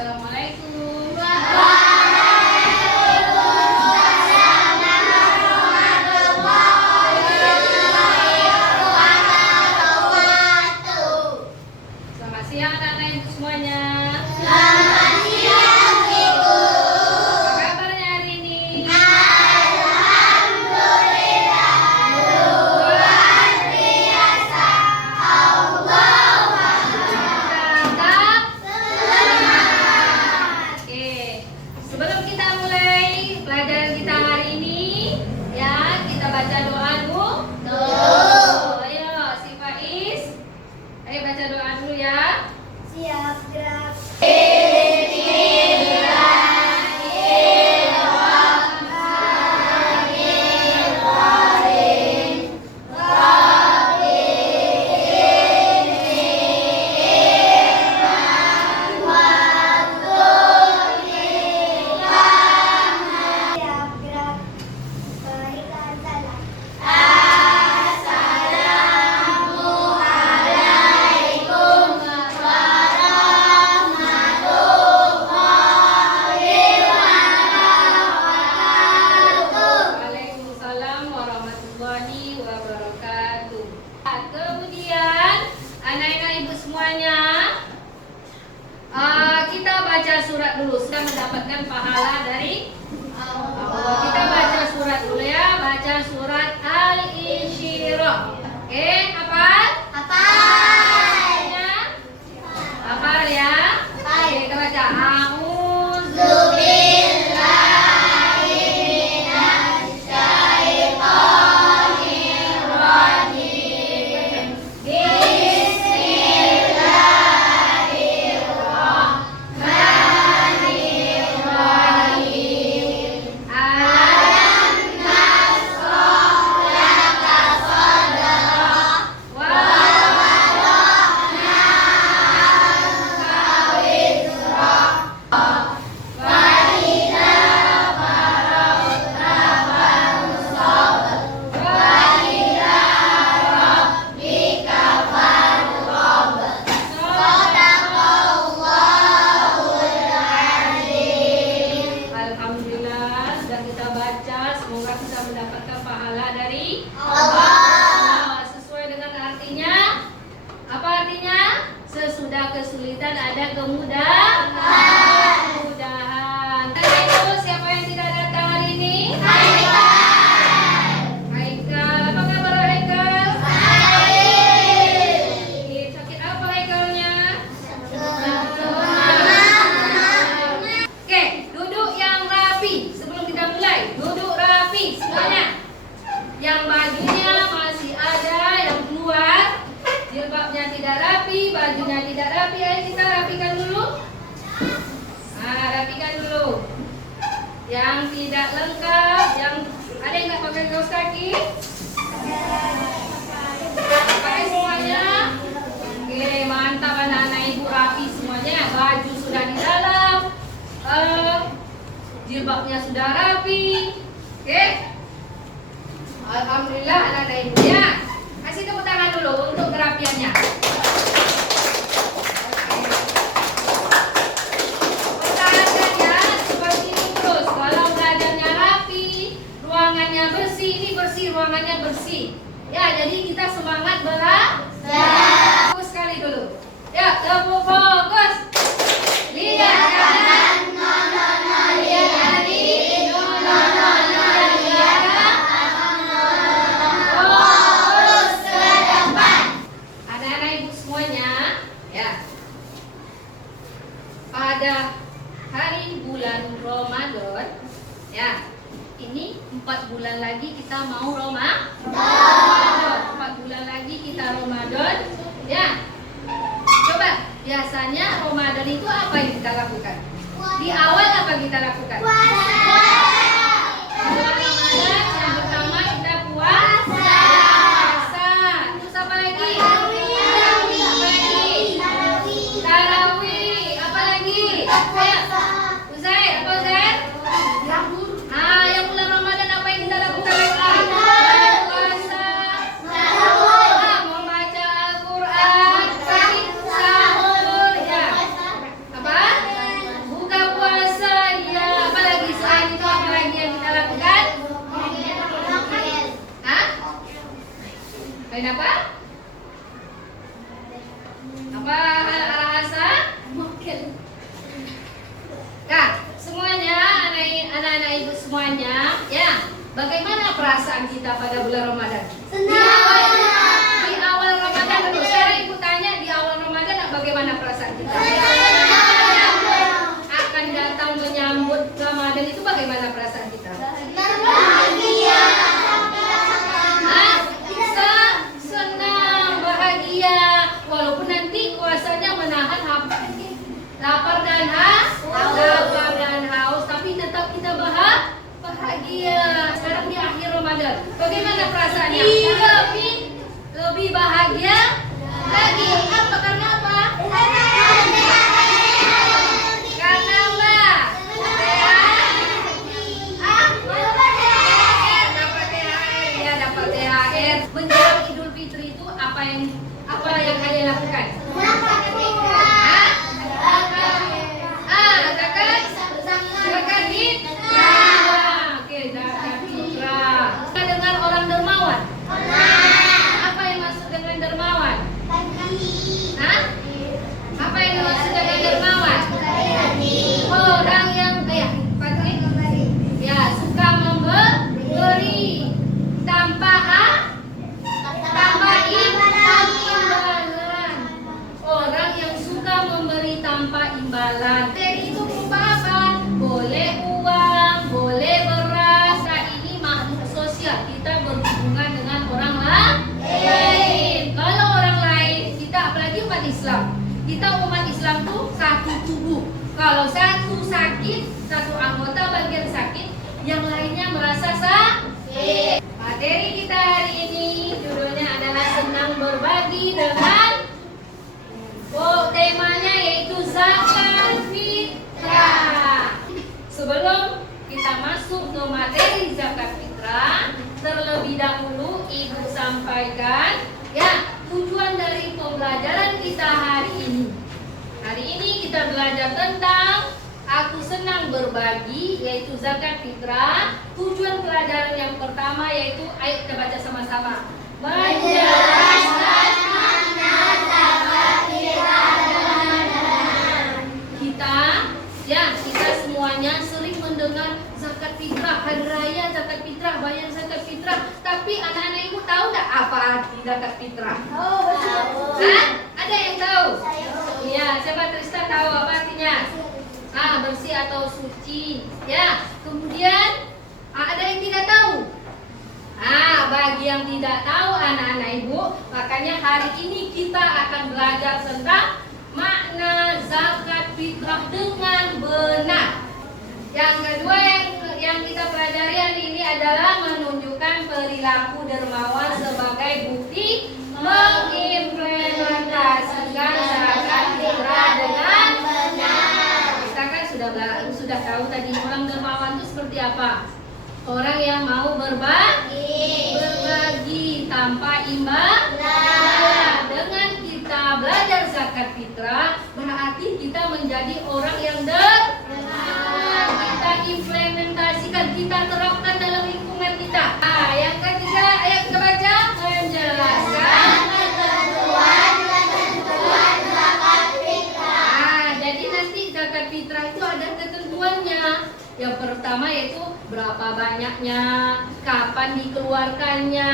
Assalamualaikum. Selamat siang anak-anak ibu semuanya. Selamat siang, Ibu. Apa kabarnya hari ini? Alhamdulillah, luar biasa. Allah Tetap semangat. Oke, sebelum kita mulai pelajaran kita hari ini, ya kita baca doa dulu. Ayo, si Faiz, ayo baca doa dulu ya. Siap gerak. Siap gerak. Berikan salam. Assalamualaikum warahmatullahi wabarakatuh. Waalaikumsalam warahmatullahi wabarakatuh. Kemudian anak-anak ibu semuanya, kita baca surat dulu. Sudah mendapatkan pahala dari Allah. Kita baca surat dulu ya. Baca surat Al-Insyirah. Oke, hafal? Hafal ya? Oke, kita baca A'udzu Alhamdulillah sudah kita baca, semoga kita mendapatkan pahala dari Allah. Sesuai dengan artinya. Apa artinya? Sesudah kesulitan ada kemudahan. Kemudahan. Itu siapa yang tidak datang hari ini? Haikal. Apa kabar Haikal? Sakit apa Haikalnya? Oke, duduk yang rapi. Sebelum kita mulai, duduk rapi semuanya. Yang bajunya masih ada, yang keluar, jilbabnya tidak rapi, bajunya tidak rapi, ayo kita rapikan dulu. Nah, rapikan dulu. Yang tidak lengkap, yang ada yang nggak pakai kaos kaki? Pakai semuanya. Oke, mantap anak-anak ibu, rapi semuanya. Baju sudah di dalam. Jilbabnya sudah rapi. Oke. Alhamdulillah anak-anak ibu ya. Kasih tepuk tangan dulu untuk kerapiannya. Pertahankan ya seperti ini terus. Kalau belajarnya rapi, ruangannya bersih, ini bersih, ruangannya bersih. Ya, jadi kita semangat belajar. Fokus sekali dulu. Ya, tepuk fokus. Lihat kanan. Lihat kiri. Lihat fokus ke depan. Anak-anak ibu semuanya, ya. Pada hari bulan Ramadan, ya. Ini 4 bulan lagi kita mau Ramadan. 4 bulan lagi kita Ramadan, ya. Coba, biasanya Ramadan itu apa yang kita lakukan? Di awal apa kita lakukan? Awal Ramadan yang pertama kita puasa. Terus apa lagi? Tarawih. Apa lagi? Uzair, apa Uzair? Yang bulan Ramadan apa yang kita lakukan lagi? Puasa. Membaca Al-Quran. Sahur, ya. Apa? ibu semuanya, ya, bagaimana perasaan kita pada bulan Ramadan? Senang. Di awal Ramadan dulu, sekarang ibu tanya di awal Ramadan bagaimana perasaan kita? Akan datang menyambut Ramadan itu bagaimana perasaan kita? Bahagia. Hah? Senang, bahagia, walaupun nanti puasanya menahan lapar dan haus, tapi tetap kita bahagia. Sekarang di akhir Ramadan, bagaimana perasaannya? Lebih bahagia lagi. Apa? Karena apa? Karena Allah dapat THR, ya, dapat THR. Menjelang Idul Fitri itu apa yang kalian lakukan? Zakat fitrah. Oke, zakat fitrah. Kita dengar orang dermawan. Apa yang maksud dengan dermawan? Hah? Apa yang dimaksud dengan dermawan? Orang yang suka memberi tanpa imbalan. Orang yang suka memberi tanpa imbalan. Jadi itu berupa apa? Boleh uang, boleh beras. Nah, ini makhluk sosial. Kita berhubungan dengan orang lain. Kalau orang lain, kita apalagi umat Islam. Kita umat Islam tuh satu tubuh. Kalau satu sakit, satu anggota bagian sakit, yang lainnya merasa sakit. Materi kita hari ini judulnya adalah senang berbagi dengan temanya yaitu zakat fitrah. Sebelum kita masuk ke materi zakat fitrah, terlebih dahulu ibu sampaikan ya tujuan dari pembelajaran kita hari ini. Hari ini kita belajar tentang aku senang berbagi, yaitu zakat fitrah. Tujuan pelajaran yang pertama yaitu, ayo kita baca sama-sama. Menjelaskan makna zakat fitrah dengan benar. Kita semuanya sering mendengar zakat fitrah, hari raya zakat fitrah, bayar zakat fitrah. Tapi anak-anak ibu tahu nggak apa arti zakat fitrah? Hah? Ada yang tahu? Iya, siapa Trista tahu apa artinya? Bersih atau suci. Ya, kemudian ada yang tidak tahu? Bagi yang tidak tahu anak-anak ibu, makanya hari ini kita akan belajar tentang makna zakat fitrah dengan benar. Yang kedua yang kita pelajari hari ini adalah menunjukkan perilaku dermawan sebagai bukti mengimplementasikan zakat fitrah dengan benar. Kita kan sudah tahu tadi orang dermawan itu seperti apa? Orang yang mau berbagi tanpa imbalan. Dengan kita belajar zakat fitrah, berarti kita menjadi orang yang dermawan. Kita implementasikan, kita terapkan dalam lingkungan kita. Yang ketiga, ayo kita baca. Menjelaskan ketentuan zakat fitrah. Jadi nanti zakat fitrah itu ada ketentuannya. Yang pertama yaitu berapa banyaknya, kapan dikeluarkannya,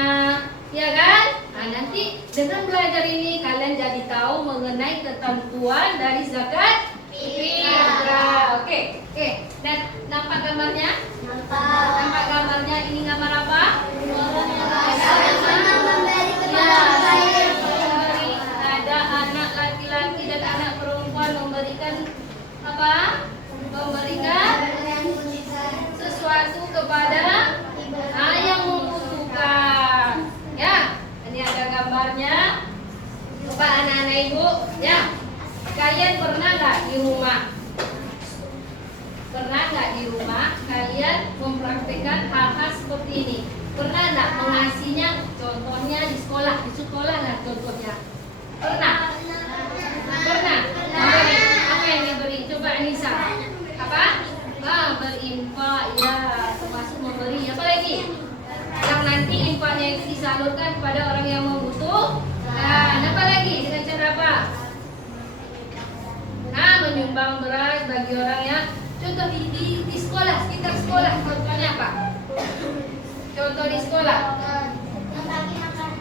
ya kan? Nanti dengan belajar ini kalian jadi tahu mengenai ketentuan dari zakat fitrah. Oke. Dan nampak gambarnya? Nampak gambarnya, ini gambar apa? Ada anak laki-laki dan anak perempuan memberikan apa? Memberikan sesuatu kepada yang membutuhkan. Ya, ini ada gambarnya. Coba anak-anak ibu, ya. Kalian pernah nggak di rumah? Pernah nggak di rumah kalian mempraktikkan hal-hal seperti ini? Pernah nggak mengasihnya? Contohnya di sekolah nggak contohnya? Pernah? Pernah? Memberi. Apa yang diberi? Coba Anissa. Apa? Berinfak, ya, termasuk memberi. Apa lagi? Yang nanti infaknya itu disalurkan kepada orang yang membutuhkan. Apa lagi? Dengan cara apa? Menyumbang beras bagi orang yang contoh di sekolah, sekitar sekolah. kalau di sekolah? Membagi makanan.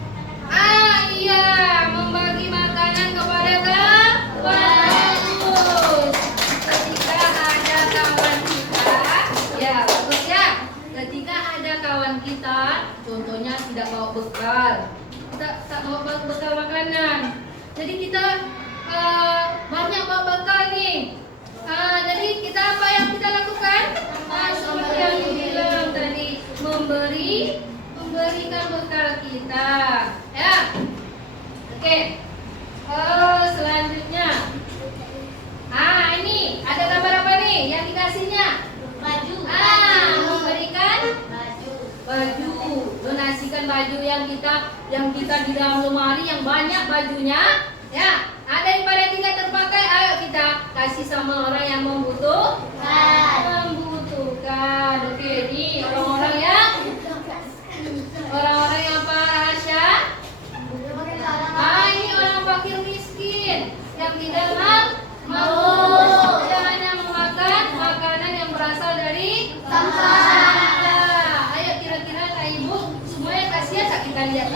Iya, membagi makanan kepada kawan. Bagus. Ketika ada kawan kita, ya bagus ya. Ketika ada kawan kita, contohnya tidak bawa bekal, kita tak bawa bekal makanan. Jadi kita banyak bawa bekal nih. Jadi kita apa yang kita lakukan? Seperti yang dibilang tadi, memberikan bekal kita. Ya. Oke. Selanjutnya. Ini ada gambar apa nih yang dikasihnya? Baju. Memberikan baju. Donasikan baju yang kita di dalam lemari yang banyak bajunya. Ya. Daripada tidak terpakai, ayo kita kasih sama orang yang membutuhkan. Oke, ini orang-orang yang apa, Asya? Ini orang fakir miskin yang tidak mau hanya memakan makanan yang berasal dari sampah. Ayo kira-kira Kak Ibu semuanya kasihan tak kita lihat?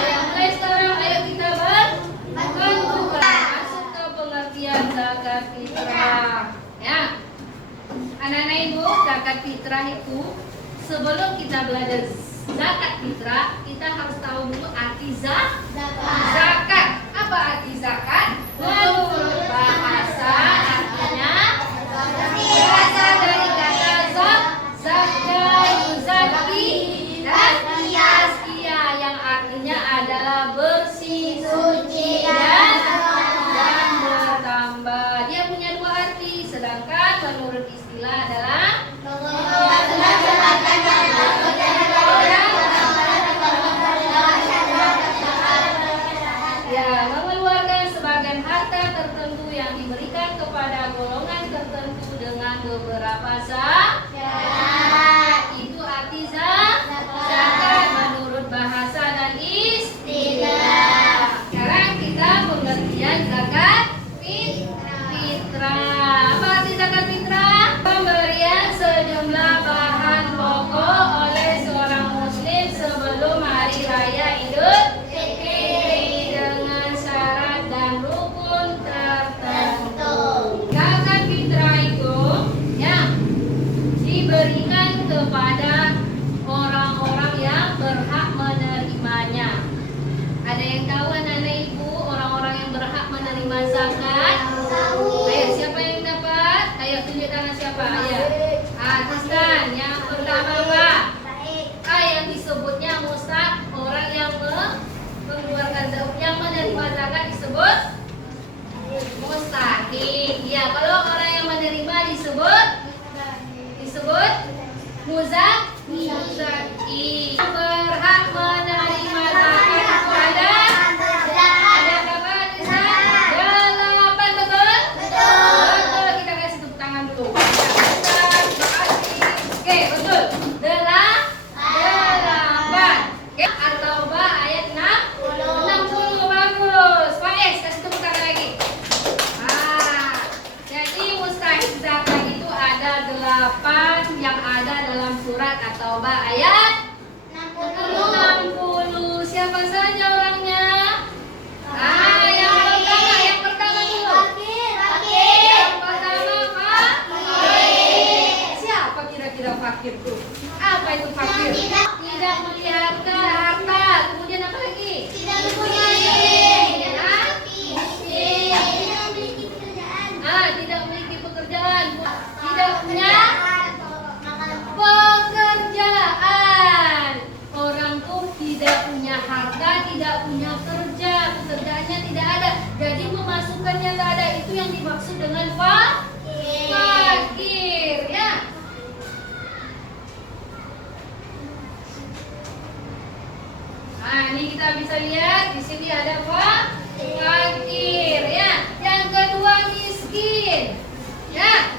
Yang mulai sekarang ayo kita bantu masuk ke pengertian zakat fitrah. Ya, anak-anak Ibu, zakat fitrah itu sebelum kita belajar zakat fitrah, kita harus tahu dulu arti zakat. Apa arti zakat? Menurut bahasa artinya berasal dari kata zakka, yuzaki, dan tazkiyah yang artinya adalah bersih, suci, dan bertambah. Dia punya dua arti, sedangkan menurut istilah adalah mengeluarkan sebagian harta tertentu yang diberikan kepada golongan tertentu dengan beberapa syarat. Itu arti zakat menurut bahasa dan istilah. Sekarang kita pengertian zakat fitrah. Apa arti zakat fitrah? Pemberian sejumlah bahan pokok oleh seorang muslim sebelum hari raya Idul Fitri dengan syarat dan rukun tertentu. Zakat fitrah itu ya diberikan kepada orang-orang yang berhak menerimanya. Ada yang tahu anak-anak Ibu orang-orang yang berhak menerima zakat? Ayo, siapa yang dapat? Ayo tunjuk tangan siapa? Ayo. Tristan, yang pertama Pak. Yang disebutnya mustaq, orang yang mengeluarkan zakat, yang menerima zakat disebut mustaqim. Ya, kalau orang yang menerima disebut muzaki. Berhak menerima zakat itu ada berapa? Delapan, betul? Betul. Kita kasih tepuk tangan dulu. Oke, betul. Delapan. Oke, At-Taubah ayat 60. Bagus. Pak Es, kasih tepuk tangan lagi. Jadi mustahik zakat itu ada 8 yang ada dalam surat At-Taubah ayat 60. Siapa saja orangnya? Yang pertama dulu. Yang pertama fakir. Siapa kira-kira fakir tuh? Apa itu fakir? Tidak memiliki harta. Kemudian apa lagi? Tidak mempunyai tidak memiliki pekerjaan. Tidak punya pekerjaan. Orang tuh tidak punya harta, tidak punya kerja, pekerjaannya tidak ada. Jadi pemasukannya tidak ada, itu yang dimaksud dengan fakir, ya. Ini kita bisa lihat di sini ada fakir, ya. Yang kedua miskin, ya.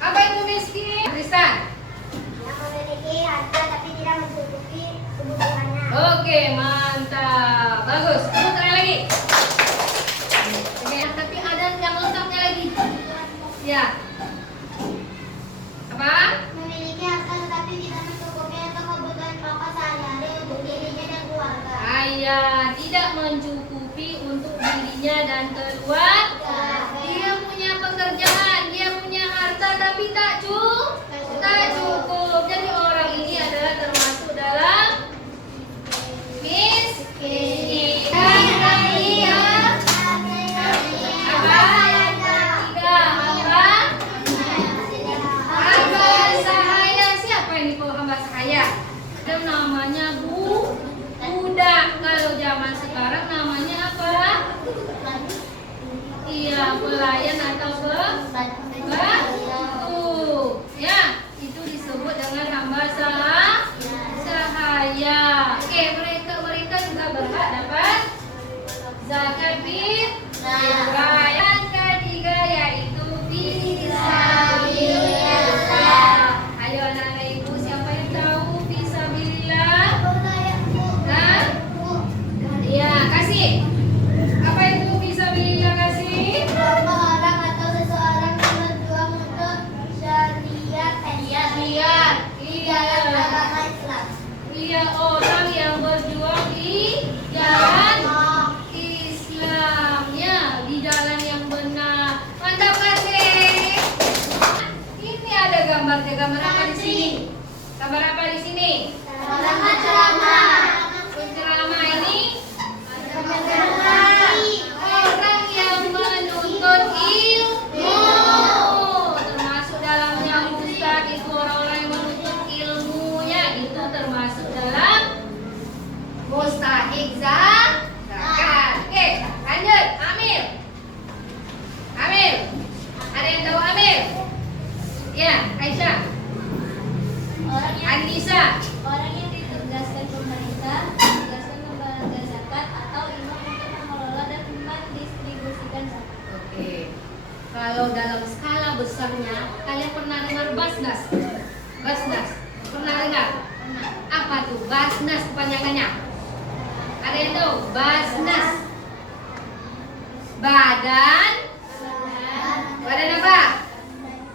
Apa itu miskin? Tristan. yang memiliki harta tapi tidak mencukupi kebutuhannya. Oke, mantap. Bagus. Tepuk tangan lagi. Oke, tapi ada yang lengkapnya lagi. Ya. Apa? Memiliki harta tetapi tidak mencukupi dapat zakat fitrah. Yang ketiga yaitu fisabilillah. Ayo anak-anak ibu, siapa yang tahu fisabilillah? Hah? Ya, kasih. Apa itu fisabilillah, kasih? Orang atau seseorang yang berjuang untuk syariat di dalam agama Islam. Iya, orang yang berjuang di jalan Islam, ya, di jalan yang benar. Mantap, kasih. Ini ada gambarnya. Gambar apa di sini? Gambar apa di sini? Penceramah ini orang yang menuntut ilmu. Termasuk dalamnya ustaz itu orang-orang yang menuntut ilmunya, itu termasuk dalam mustahik zakat. Oke, lanjut. Amil. Amil. Ada yang tahu Amil? Ya, Aisyah. Anissa. Orang yang ditugaskan pemerintah ditugaskan membagikan zakat atau imam untuk mengelola dan mendistribusikan zakat. Oke. Kalau dalam skala besarnya, kalian pernah dengar Basnas? Basnas. Pernah dengar? Apa tuh Basnas kepanjangannya? Ada yang tahu? Basnas. Badan apa?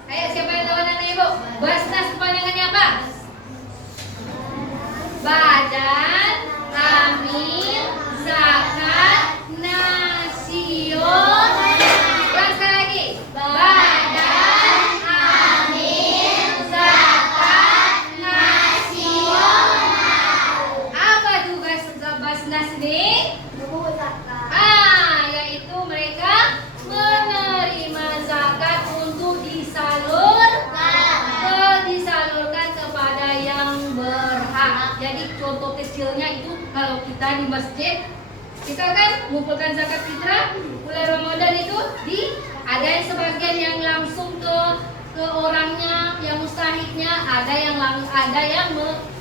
Ayo, siapa yang tahu anak ibu? Basnas kepanjangannya apa? Badan Amil Zakat Nasional. Ulang sekali lagi. Badan Amil Zakat Nasional. Apa tugas Basnas ini? Yaitu mereka menerima zakat untuk disalurkan kepada yang berhak. Jadi contoh kecilnya itu kalau kita di masjid, kita kan mengumpulkan zakat fitrah bulan Ramadan itu ada yang sebagian yang langsung ke orangnya, yang mustahiknya, ada yang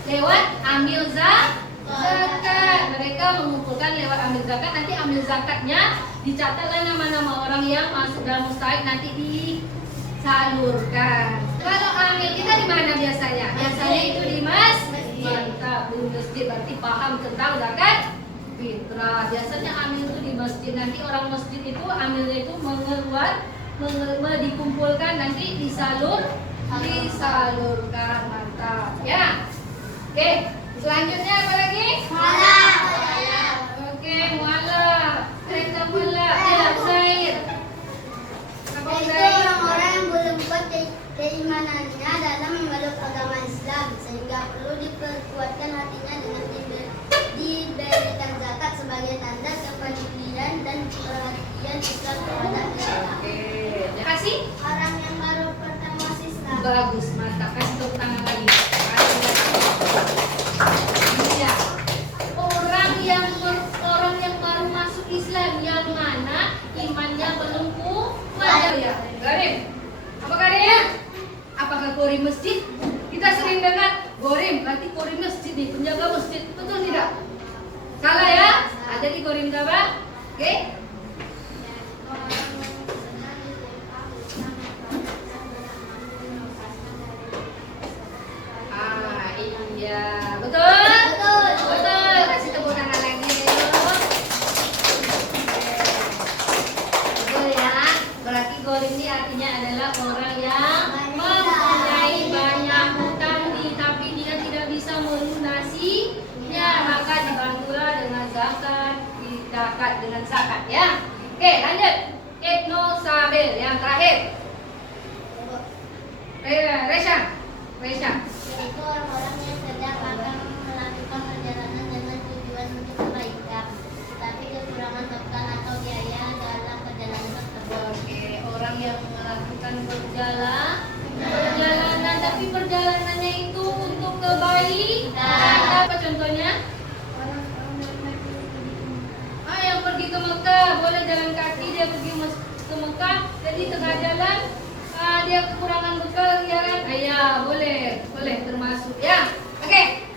lewat ambil zakat. Mereka mengumpulkan lewat ambil zakat, nanti ambil zakatnya dicatatlah nama-nama orang yang masuk dalam mustahik, nanti disalurkan. Kalau amil kita di mana biasanya? Biasanya itu di masjid. Mantap, di masjid berarti paham tentang zakat fitrah. Biasanya amil itu di masjid. Nanti orang masjid itu amilnya itu dikumpulkan, nanti disalurkan. Mantap, ya. Oke, selanjutnya apa lagi? Oke, mualaf. Kereta mualaf. Ya, Zair. Apa Yaitu Zair? orang-orang yang belum kuat keimanannya dalam memeluk agama Islam, sehingga perlu diperkuatkan hatinya dengan diberikan zakat sebagai tanda kepedulian dan perhatian Islam terhadap Islam. Oke, terima kasih. Orang yang baru pertama masuk Islam. Bagus, mantap. Kasih tepuk tangan lagi. Iya. Orang yang baru masuk Islam yang mana imannya belum kuat. Ya, Garim. Apa Garim? Apakah Gorim masjid? Kita sering dengar Gorim, berarti Gorim masjid nih, penjaga masjid. Betul tidak? Salah ya? Jadi Gorim apa? Oke? Iya, betul? Betul. Kasih tepuk tangan lagi yuk. Betul ya. Berarti Gorim ini artinya adalah orang yang mempunyai banyak hutang tapi dia tidak bisa melunasinya, maka dibantulah dengan zakat dengan zakat ya. Oke, lanjut. Ibnu Sabil yang terakhir. Resha. Yaitu orang-orang yang sedang akan melakukan perjalanan dengan tujuan untuk kebaikan, tetapi kekurangan bekal atau biaya dalam perjalanan tersebut. Oke, orang yang melakukan perjalanan tapi perjalanannya itu untuk kebaikan. Apa contohnya? Yang pergi ke Mekah, boleh jalan kaki, dia pergi ke Mekah, jadi tengah jalan dia kekurangan bekal, ya kan? Ya, boleh termasuk ya. Oke.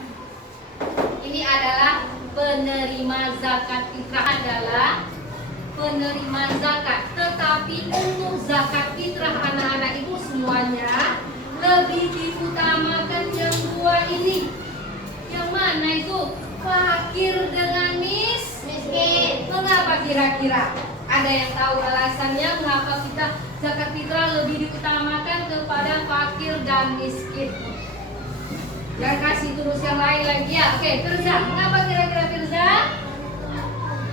Ini adalah penerima zakat fitrah adalah penerima zakat. Tetapi untuk zakat fitrah anak-anak ibu semuanya lebih diutamakan yang dua ini. Yang mana itu? Fakir dengan miskin. Mengapa kira-kira? Ada yang tahu alasannya mengapa kita zakat fitrah lebih diutamakan kepada fakir dan miskin? Jangan kasih terus yang lain lagi ya. Oke, Firza, mengapa kira-kira Firza?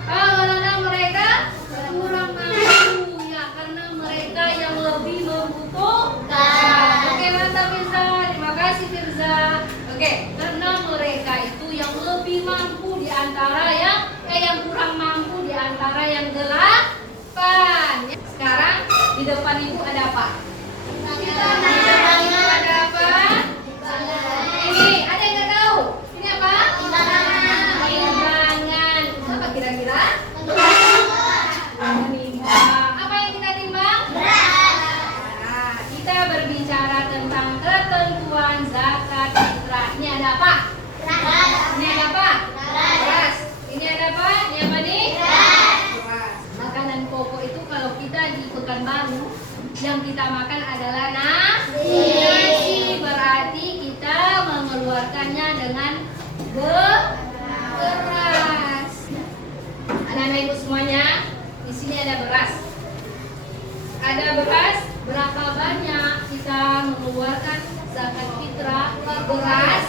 Karena mereka kurang mampu ya, karena mereka yang lebih membutuhkan. Oke, mantap Firza. Terima kasih Firza. Oke, karena mereka itu yang lebih mampu di antara yang kurang mampu di antara yang delapan. Sekarang di depan ibu ada apa? Ada apa? Ini ada yang nggak tahu? Ini apa? Timbangan. Apa kira-kira? Menimbang. Apa yang kita timbang? Nah, kita berbicara tentang ketentuan zakat fitrah. Ini ada apa? Ini ada apa? Beras. Ini ada apa? Ini apa nih? Beras. Makanan pokok itu kalau kita di Pekanbaru yang kita makan adalah nasi. Berarti kita mengeluarkannya dengan beras. Anak-anak ibu semuanya, di sini ada beras. Ada beras, berapa banyak kita mengeluarkan zakat fitrah beras?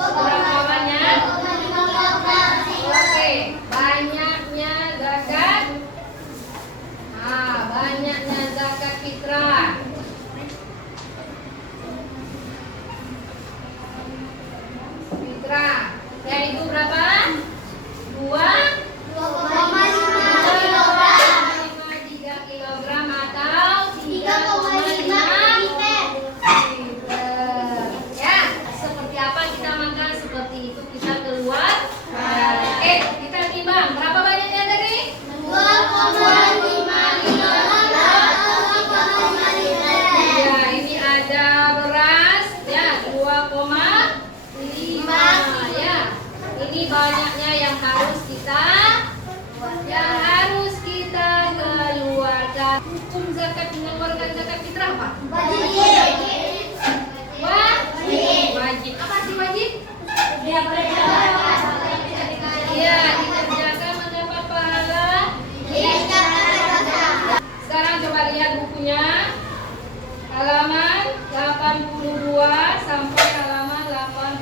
Berapa banyak? Oke, banyaknya zakat. Banyaknya zakat fitrah. Yaitu berapa? 2,5 kilogram atau 3,5 liter. Ya, seperti apa kita makan, seperti itu kita keluar. Kita timbang berapa banyaknya tadi? 2,5 ya, ini ada beras ya 2,5 ya. Ini banyaknya yang harus kita keluarkan. Hukum zakat mengeluarkan zakat fitrah apa? Wajib. Apa sih wajib? Iya, dikerjakan mendapat pahala. Sekarang coba lihat bukunya. Halaman 82 sampai halaman 86.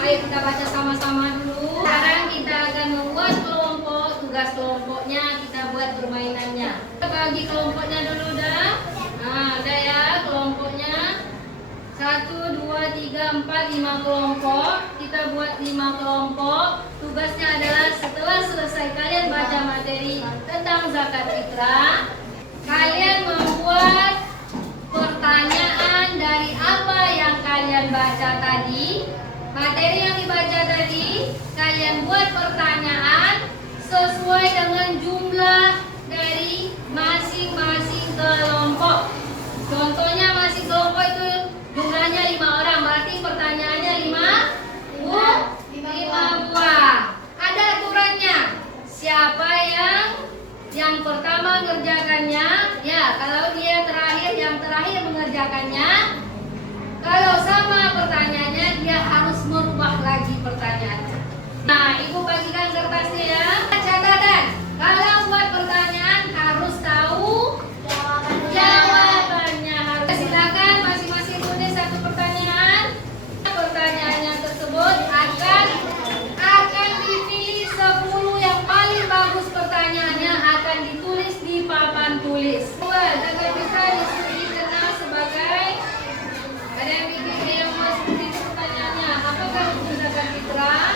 Ayo kita baca sama-sama dulu. Sekarang kita akan membuat kelompok. Tugas kelompoknya kita buat permainannya. Kita bagi kelompoknya dulu dah. Nah, ada ya kelompoknya. 1, 2, 3, 4, 5 kelompok. Kita buat 5 kelompok. Tugasnya adalah setelah selesai kalian baca materi tentang zakat fitrah, kalian membuat pertanyaan dari apa yang kalian baca tadi. Materi yang dibaca tadi, kalian buat pertanyaan sesuai dengan jumlah dari masing-masing kelompok. Contohnya masing kelompok itu jumlahnya 5 orang, berarti pertanyaannya 5 buah. Ada aturannya. Siapa yang pertama mengerjakannya, ya kalau dia yang terakhir mengerjakannya, kalau sama pertanyaannya dia harus merubah lagi pertanyaannya. Nah, ibu bagikan kertasnya ya. Catatan, kalau buat pertanyaan harus tahu jawabannya. Silakan masing-masing tulis satu pertanyaan. Pertanyaannya tersebut akan dipilih 10 yang paling bagus pertanyaannya akan ditulis di papan tulis. Zakat fitrah disebut dikenal sebagai, ada yang bikin yang seperti itu pertanyaannya. Apakah hukum zakat fitrah?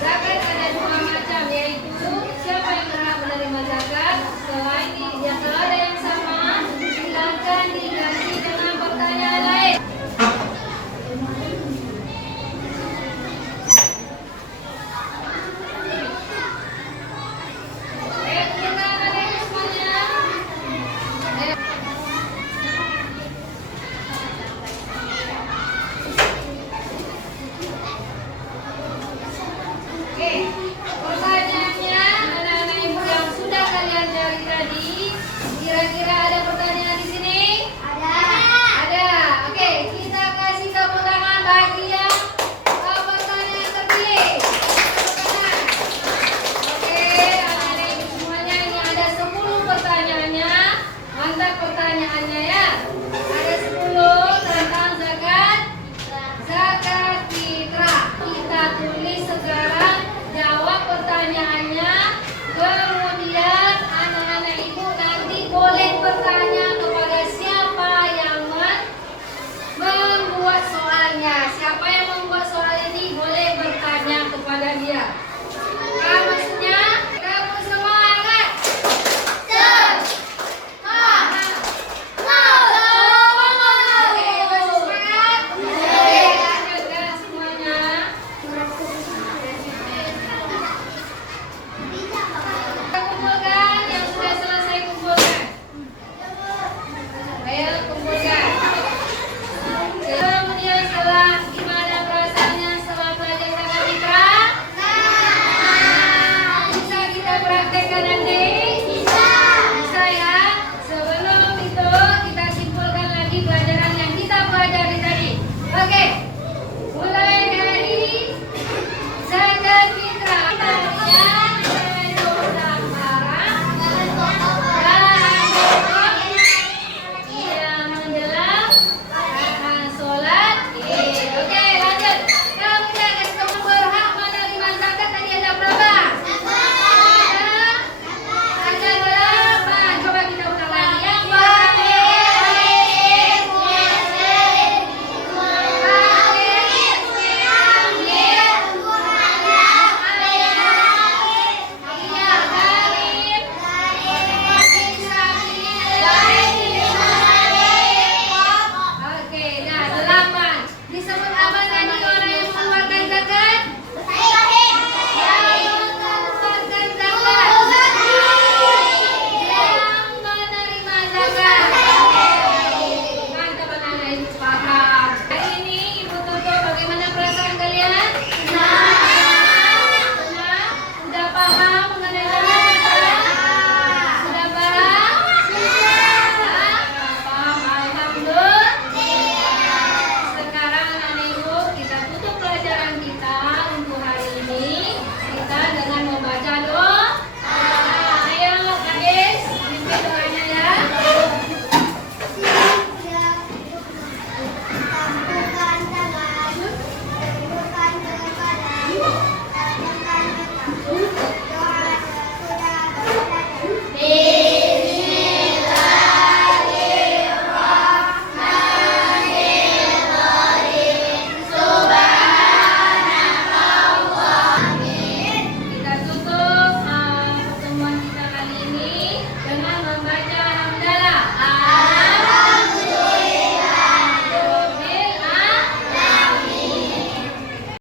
Zakat ada 2 macam, yaitu siapa yang berhak menerima zakat. Selain kalau ada yang sama, silakan diganti dengan pertanyaan lain. Jadi, kira-kira ada pertanyaan di sini? Ada. Ada. Oke, kita kasih tepuk tangan bagi yang pertanyaan terpilih. Tepuk tangan. Oke, anak-anak semuanya ini ada 10 pertanyaannya. Mantap pertanyaannya ya.